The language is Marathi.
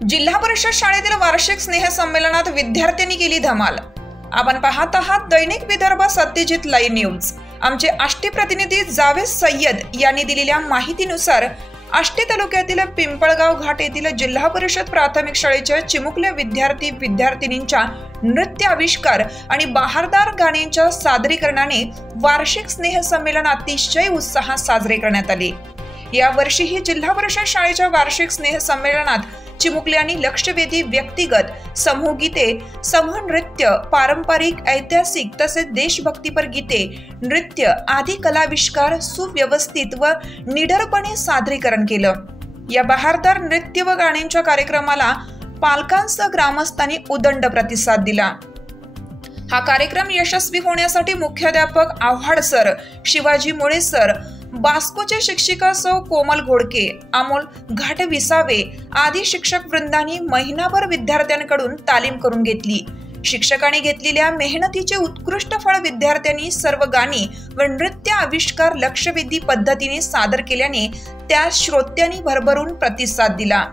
जिल्हा परिषद शाळेतील वार्षिक स्नेहसंमेलनात विद्यार्थ्यांनी केली धमाल। आपण पाहत आहात दैनिक विदर्भ सत्यजित लाईव्ह न्यूज। आमचे आष्टी प्रतिनिधी जावेद सय्यद यांनी दिलेल्या माहितीनुसार आष्टी तालुक्यातील पिंपळगाव घाट येथील जिल्हा परिषद प्राथमिक शाळेच्या चिमुकल्या विद्यार्थिनींच्या नृत्य आविष्कार आणि बहारदार गाण्यांच्या सादरीकरणाने वार्षिक स्नेहसंमेलन अतिशय उत्साहात साजरे करण्यात आले। या वर्षीही जिल्हा परिषद शाळेच्या वार्षिक स्नेहसंमेलनात चिमुकल्यांनी लक्षवेधी व्यक्तिगत समूह गीते, समूह नृत्य, पारंपरिक, ऐतिहासिक तसेच देशभक्तीपर गीते, नृत्य आदी कलाविष्कार सुव्यवस्थित व निडरपणे सादरीकरण केलं। या बहारदार नृत्य व गाण्यांच्या कार्यक्रमाला पालकांसह ग्रामस्थांनी उदंड प्रतिसाद दिला। हा कार्यक्रम यशस्वी होण्यासाठी मुख्याध्यापक आव्हाड सर, शिवाजी मुळे सर, बास्कोचे शिक्षिका सौ कोमल घोडके, अमोल घाटविसावे आदी शिक्षक वृंदांनी महिनाभर विद्यार्थ्यांकडून तालीम करून घेतली। शिक्षकांनी घेतलेल्या मेहनतीचे उत्कृष्ट फळ विद्यार्थ्यांनी सर्व गाणी व नृत्य आविष्कार लक्षवेधी पद्धतीने सादर केल्याने त्या श्रोत्यांनी भरभरून प्रतिसाद दिला।